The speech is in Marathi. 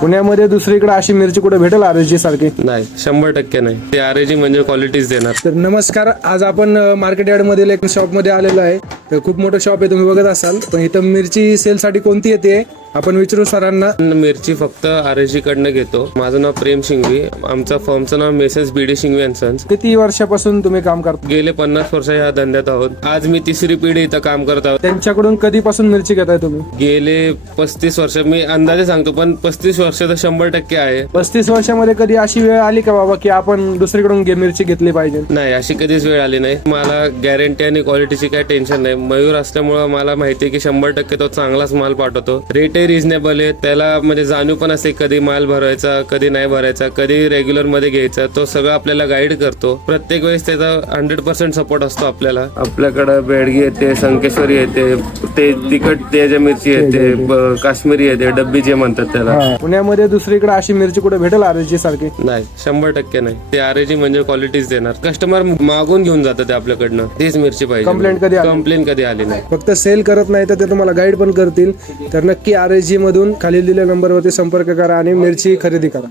पुण्यामध्ये दुसरीकडे अशी मिरची कुठे भेटेल आरएजी सारखी? नाही, 100% नाही. ते आरएजी म्हणजे क्वालिटीच देणार. तर नमस्कार, आज आपण मार्केट यार्ड मधील एक शॉप मध्ये आलेलो आहे. तर खूप मोठं शॉप आहे, तुम्ही बघत असाल. पण इथं मिरची सेल साठी कोणती येते आपण विचारू सरांना. मिरची फक्त आरएजी कडनं घेतो. माझं नाव प्रेम शिंगवी, आमचा फर्मचं नाव messrs B D Shingvi and sons. किती वर्षापासून तुम्ही काम करता? गेले 50 वर्ष या धंद्यात आहोत. आज मी तिसरी पिढी इथं काम करत आहोत. त्यांच्याकडून कधीपासून मिरची घेताय तुम्ही? गेले 35 वर्ष, मी अंदाजे सांगतो, पण 35 वर्ष तर 100% आहे. 35 वर्षामध्ये कधी अशी वेळ आली का बाबा की आपण दुसरीकडून मिरची घेतली पाहिजे? नाही, अशी कधीच वेळ आली नाही. मला गॅरंटी आणि क्वालिटीची काही टेन्शन नाही. मयूर असल्यामुळे मला माहिती आहे की 100% तो चांगलाच माल पाठवतो. रेटही रिझनेबल आहे. त्याला म्हणजे जाणीव पण असते कधी माल भरायचा, कधी नाही भरायचा, कधी रेग्युलर मध्ये घ्यायचा. तो सगळं आपल्याला गाईड करतो. प्रत्येक वेळेस त्याचा 100% सपोर्ट असतो आपल्याला. आपल्याकडे बेडगी येते, संकेश्वरी येते, ते तिखट तेज मिरची येते, काश्मीरी येते, डब्बी जे म्हणतात त्याला. पुण्यामध्ये दुसरीकडे अशी मिरची कुठे भेटेल आरएजी सारखी? नाही, 100% नाही. ते आरएजी म्हणजे क्वालिटीच देणार. कस्टमर मागून घेऊन जातात ते आपल्याकडनं. तीच मिरची पाहिजे. कंप्लेंट कधी आली नाही. फक्त सेल करत नाही तर ते तुम्हाला गाईड पण करतील. तर नक्की आरएजी मधून खाली दिलेल्या नंबरवरती संपर्क करा आणि मिरची खरेदी करा.